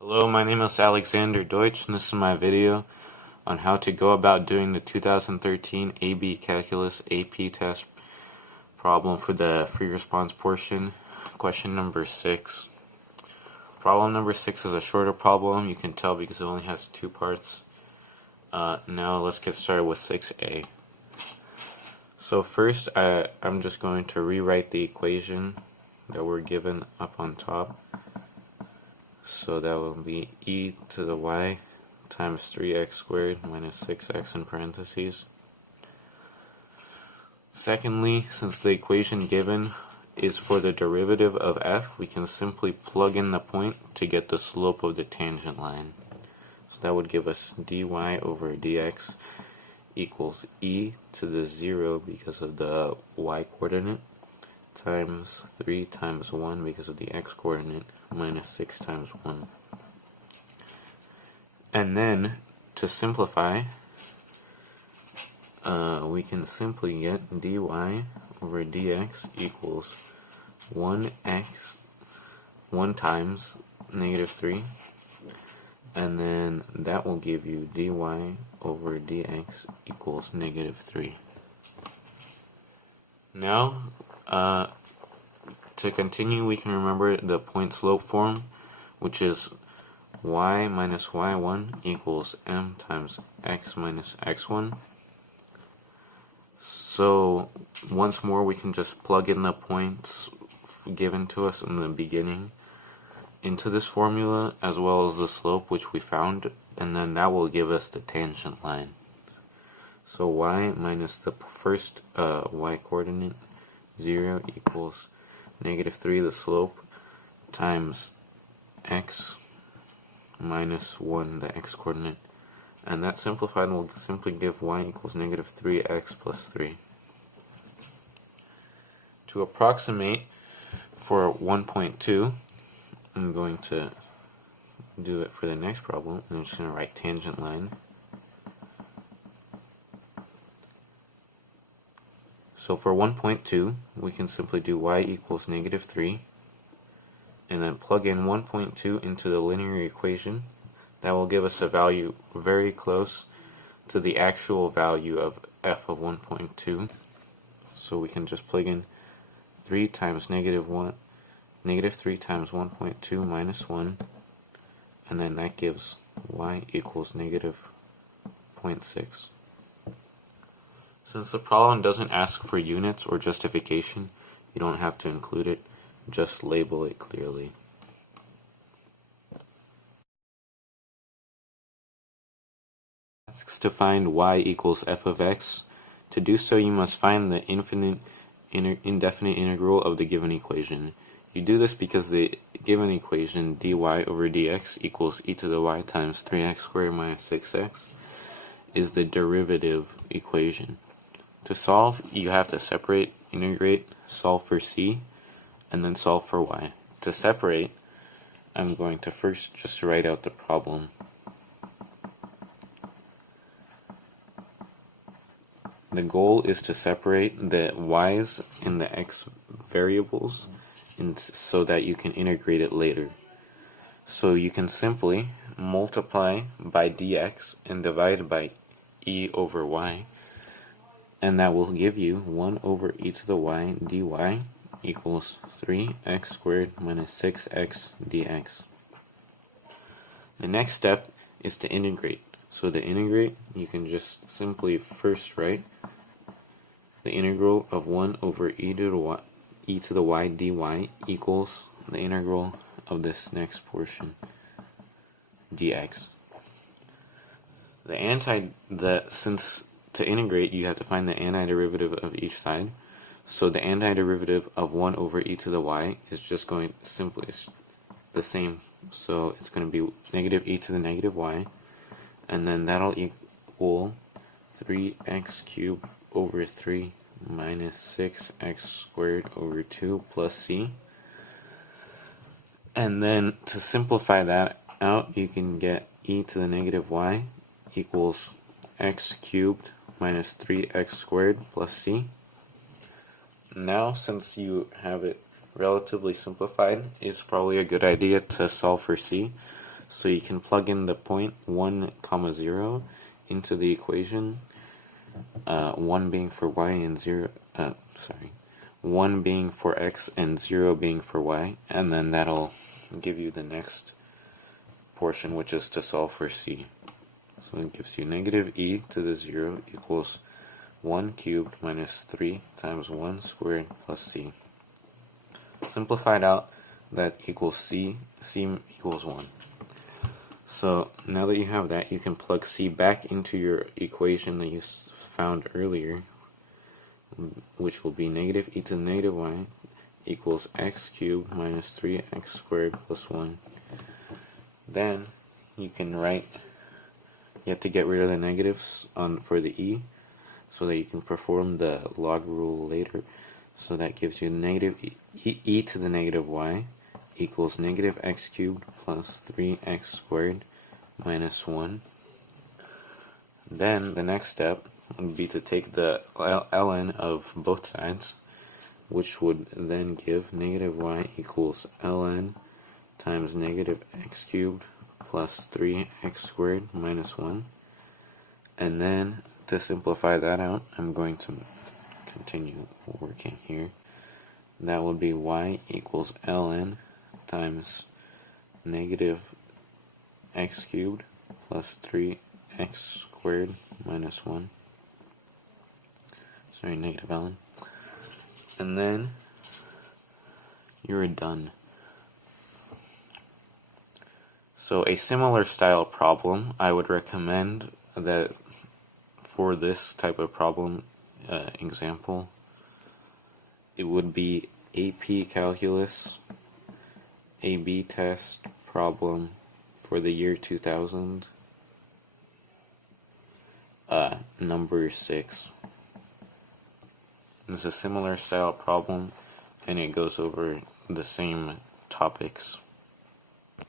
Hello, my name is Alexander Deutsch, and this is my video on how to go about doing the 2013 AB Calculus AP test problem for the free response portion, question number 6. Problem number 6 is a shorter problem, you can tell because it only has 2 parts. Now let's get started with 6a. So first, I'm just going to rewrite the equation that we're given up on top. So that will be e to the y times 3x squared minus 6x in parentheses. Secondly, since the equation given is for the derivative of f, we can simply plug in the point to get the slope of the tangent line. So that would give us dy over dx equals e to the 0 because of the y coordinate times 3 times 1 because of the x coordinate minus 6 times 1. And then, to simplify, we can simply get dy over dx equals 1 times negative 3, and then that will give you dy over dx equals negative 3. Now, to continue, we can remember the point slope form, which is y minus y1 equals m times x minus x1. So once more, we can just plug in the points given to us in the beginning into this formula, as well as the slope which we found, and then that will give us the tangent line. So y minus the first y coordinate 0 equals negative 3, the slope, times x minus 1, the x coordinate, and that simplified will simply give y equals negative 3x plus 3. To approximate for 1.2, I'm going to do it for the next problem. I'm just going to write tangent line. So for 1.2, we can simply do y equals negative 3, and then plug in 1.2 into the linear equation. That will give us a value very close to the actual value of f of 1.2. So we can just plug in 3 times negative 3 times 1.2 minus 1, and then that gives y equals negative 0.6. Since the problem doesn't ask for units or justification, you don't have to include it, just label it clearly. Asks to find y equals f of x. To do so, you must find the indefinite integral of the given equation. You do this because the given equation dy over dx equals e to the y times 3x squared minus 6x is the derivative equation. To solve, you have to separate, integrate, solve for c, and then solve for y. To separate, I'm going to first just write out the problem. The goal is to separate the y's and the x variables so that you can integrate it later. So you can simply multiply by dx and divide by e over y, and that will give you 1 over e to the y dy equals 3x squared minus 6x dx. The next step is to integrate. So to integrate, you can just simply first write the integral of 1 over e to the y dy equals the integral of this next portion dx. Since to integrate, you have to find the antiderivative of each side. So the antiderivative of 1 over e to the y is just going simply the same. So it's going to be negative e to the negative y, and then that'll equal 3x cubed over 3 minus 6x squared over 2 plus c. And then to simplify that out, you can get e to the negative y equals x cubed minus 3x squared plus c. Now, since you have it relatively simplified, it's probably a good idea to solve for c. So you can plug in the point 1, 0 into the equation, 1 being for y and 1 being for x and 0 being for y, and then that'll give you the next portion, which is to solve for c. So it gives you negative e to the 0 equals 1 cubed minus 3 times 1 squared plus c. Simplified out, that equals c equals 1. So now that you have that, you can plug c back into your equation that you found earlier, which will be negative e to the negative y equals x cubed minus 3x squared plus 1. Then you can write, you have to get rid of the negatives for the e so that you can perform the log rule later. So that gives you negative e to the negative y equals negative x cubed plus 3x squared minus 1. Then the next step would be to take the ln of both sides, which would then give negative y equals ln times negative x cubed plus 3x squared minus 1. And then to simplify that out, I'm going to continue working here. That would be y equals ln times negative x cubed plus 3x squared minus 1. Sorry, negative ln. And then you're done. So a similar style problem, I would recommend that for this type of problem example, it would be AP Calculus AB test problem for the year 2000, number 6. It's a similar style problem, and it goes over the same topics.